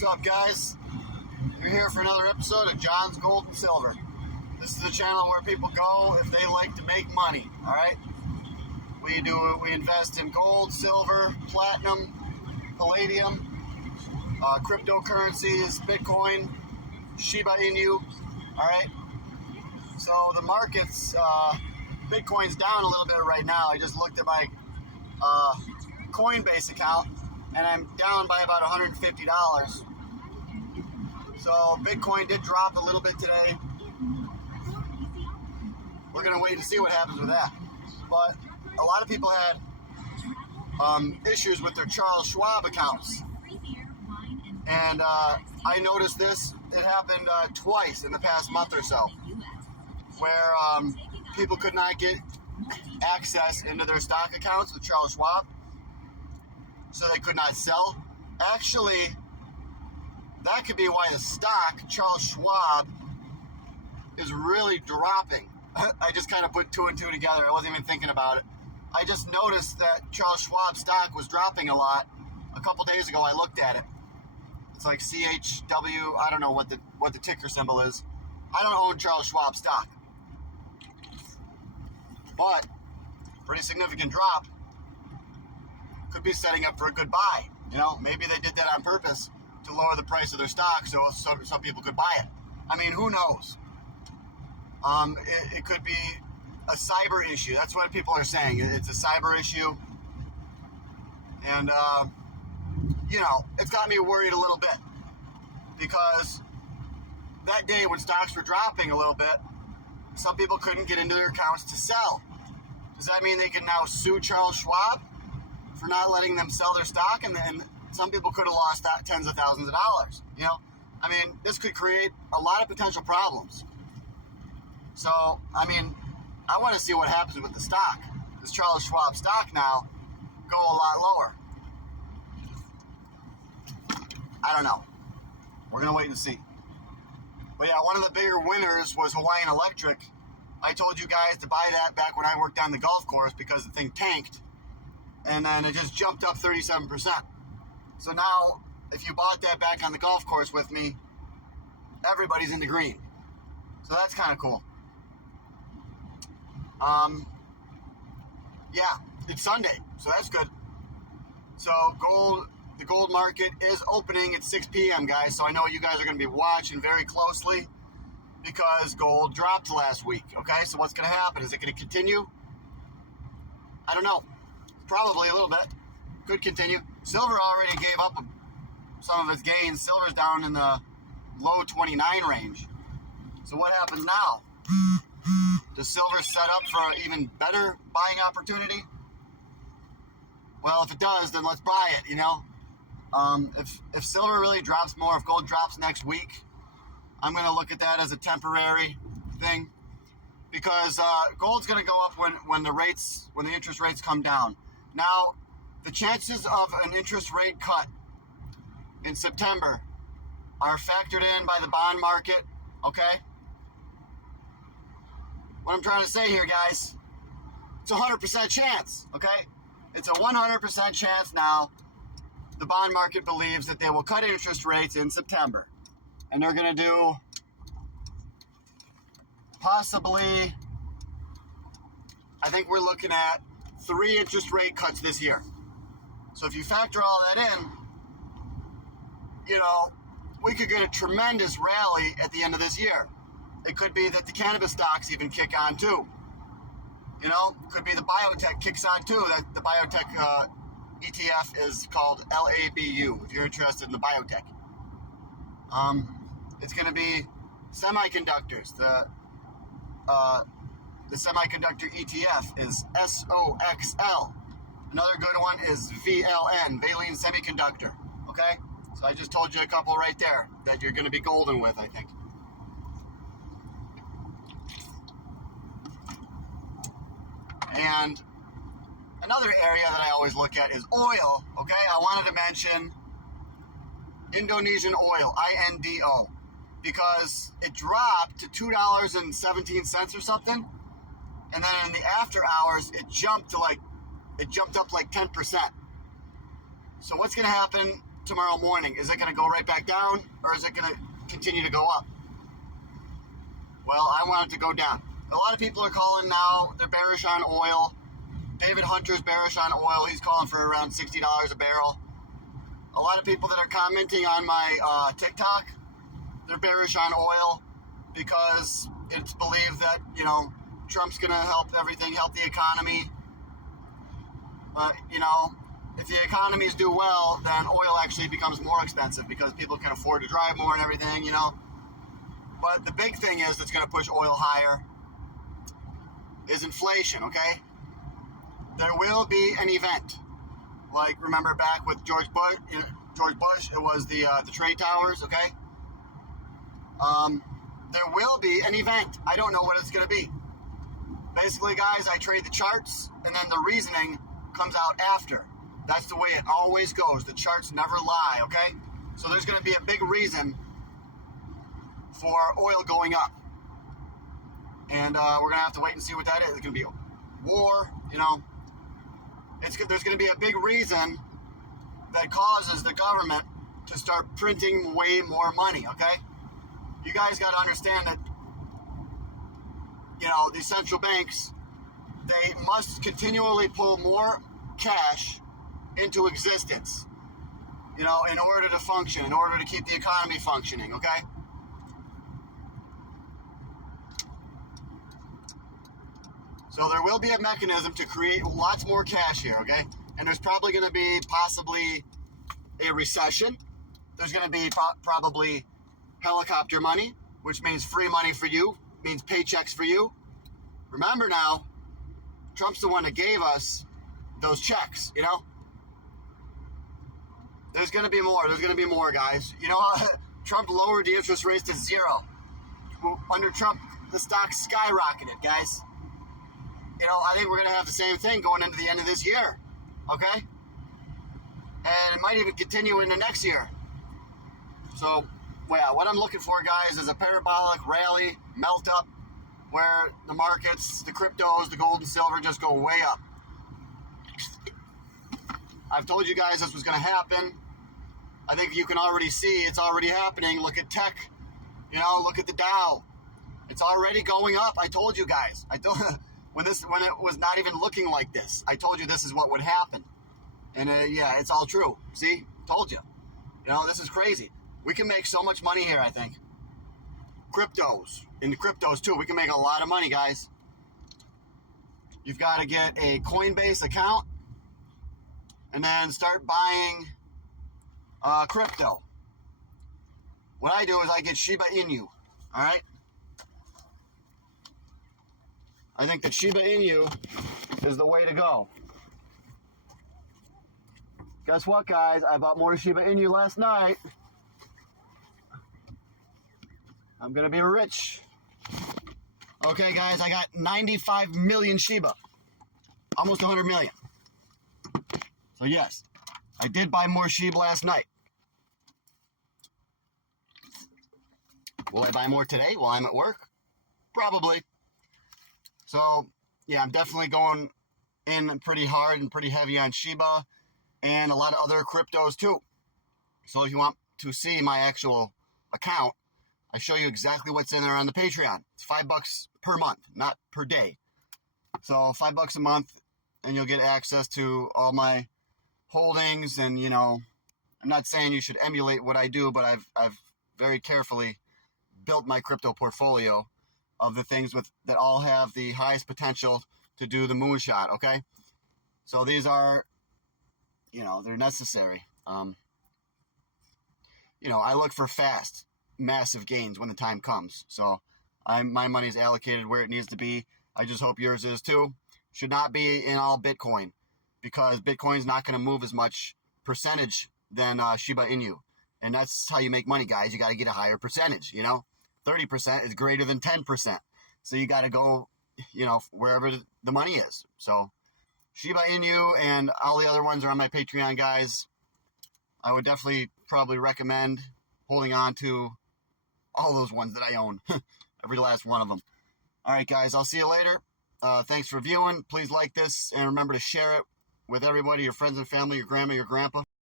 What's up, guys? We're here for another episode of John's Gold and Silver. This is the channel where people go if they like to make money. All right, we invest in gold, silver, platinum, palladium, cryptocurrencies, Bitcoin, Shiba Inu. All right. So the markets, Bitcoin's down a little bit right now. I just looked at my Coinbase account, and I'm down by about $150. So Bitcoin did drop a little bit today. We're going to wait and see what happens with that. But a lot of people had issues with their Charles Schwab accounts. And I noticed this. It happened twice in the past month or so, where people could not get access into their stock accounts with Charles Schwab, so they could not sell. Actually, that could be why the stock, Charles Schwab, is really dropping. I just kind of put two and two together. I wasn't even thinking about it. I just noticed that Charles Schwab stock was dropping a lot. A couple days ago, I looked at it. It's like CHW. I don't know what the ticker symbol is. I don't own Charles Schwab stock, but pretty significant drop. Could be setting up for a good buy. You know, maybe they did that on purpose to lower the price of their stock so some people could buy it. I mean, who knows? It could be a cyber issue. That's what people are saying. It's a cyber issue. And, you know, it's got me worried a little bit, because that day when stocks were dropping a little bit, some people couldn't get into their accounts to sell. Does that mean they can now sue Charles Schwab for not letting them sell their stock? And then some people could have lost tens of thousands of dollars. You know, I mean, this could create a lot of potential problems. So, I mean, I want to see what happens with the stock. This Charles Schwab stock now go a lot lower. I don't know. We're going to wait and see. But yeah, one of the bigger winners was Hawaiian Electric. I told you guys to buy that back when I worked on the golf course because the thing tanked. And then it just jumped up 37%. So now, if you bought that back on the golf course with me, everybody's in the green. So that's kind of cool. Yeah, it's Sunday, so that's good. So the gold market is opening at 6 p.m., guys. So I know you guys are going to be watching very closely because gold dropped last week. Okay, so what's going to happen? Is it going to continue? I don't know. Probably a little bit. Could continue. Silver already gave up some of its gains. Silver's down in the low 29 range. So what happens now? Does silver set up for an even better buying opportunity? Well, if it does, then let's buy it, you know? If silver really drops more, if gold drops next week, I'm going to look at that as a temporary thing, because gold's going to go up when the interest rates come down. Now, the chances of an interest rate cut in September are factored in by the bond market, okay? What I'm trying to say here, guys, it's a 100% chance, okay? It's a 100% chance now. The bond market believes that they will cut interest rates in September. And they're going to do possibly, I think we're looking at 3 interest rate cuts this year. So if you factor all that in, you know, we could get a tremendous rally at the end of this year. It could be that the cannabis stocks even kick on too. You know, could be the biotech kicks on too. That the biotech ETF is called LABU, if you're interested in the biotech. It's going to be semiconductors. The semiconductor ETF is SOXL. Another good one is VLN, Valine Semiconductor. Okay? So I just told you a couple right there that you're going to be golden with, I think. And another area that I always look at is oil, okay? I wanted to mention Indonesian oil, INDO, because it dropped to $2.17 or something, and then in the after hours, it jumped up like 10%. So what's going to happen tomorrow morning? Is it going to go right back down, or is it going to continue to go up? Well, I want it to go down. A lot of people are calling now. They're bearish on oil. David Hunter's bearish on oil. He's calling for around $60 a barrel. A lot of people that are commenting on my TikTok, they're bearish on oil because it's believed that, you know, Trump's going to help everything, help the economy. But, you know, if the economies do well, then oil actually becomes more expensive because people can afford to drive more and everything, you know. But the big thing is that's going to push oil higher is inflation, okay? There will be an event. Like, remember back with George Bush, it was the trade towers, okay? There will be an event. I don't know what it's going to be. Basically, guys, I trade the charts, and then the reasoning comes out after. That's the way it always goes. The charts never lie, okay? So there's going to be a big reason for oil going up. And we're going to have to wait and see what that is. It's going to be war, you know. There's going to be a big reason that causes the government to start printing way more money, okay? You guys got to understand that, you know, these central banks, they must continually pull more cash into existence, you know, in order to function, in order to keep the economy functioning, okay? So there will be a mechanism to create lots more cash here, okay? And there's probably going to be possibly a recession. There's going to be probably helicopter money, which means free money for you, means paychecks for you. Remember now, Trump's the one that gave us those checks, you know? There's going to be more. There's going to be more, guys. You know, Trump lowered the interest rates to 0. Under Trump, the stock skyrocketed, guys. You know, I think we're going to have the same thing going into the end of this year, okay? And it might even continue into next year. So, well, yeah, what I'm looking for, guys, is a parabolic rally, melt up, where the markets, the cryptos, the gold and silver just go way up. I've told you guys this was going to happen. I think you can already see it's already happening. Look at tech. You know, look at the Dow. It's already going up. I told you guys. When it was not even looking like this, I told you this is what would happen. And yeah, it's all true. See? Told you. You know, this is crazy. We can make so much money here, I think. Cryptos. In the cryptos, too. We can make a lot of money, guys. You've got to get a Coinbase account and then start buying crypto. What I do is I get Shiba Inu. All right? I think that Shiba Inu is the way to go. Guess what, guys? I bought more Shiba Inu last night. I'm going to be rich. Okay, guys, I got 95 million Shiba. Almost 100 million. So, yes, I did buy more Shiba last night. Will I buy more today while I'm at work? Probably. So, yeah, I'm definitely going in pretty hard and pretty heavy on Shiba and a lot of other cryptos too. So if you want to see my actual account, I show you exactly what's in there on the Patreon. It's $5 per month, not per day. So $5 a month, and you'll get access to all my holdings. And, you know, I'm not saying you should emulate what I do, but I've very carefully built my crypto portfolio of the things that all have the highest potential to do the moonshot, okay? So these are, you know, they're necessary. You know, I look for fast, massive gains when the time comes. So my money's allocated where it needs to be. I just hope yours is too. Should not be in all Bitcoin, because Bitcoin's not going to move as much percentage than Shiba Inu. And that's how you make money, guys. You got to get a higher percentage, you know? 30% is greater than 10%. So you got to go, you know, wherever the money is. So Shiba Inu and all the other ones are on my Patreon, guys. I would definitely probably recommend holding on to all those ones that I own. Every last one of them. All right, guys, I'll see you later. Thanks for viewing. Please like this, and remember to share it with everybody, your friends and family, your grandma, your grandpa.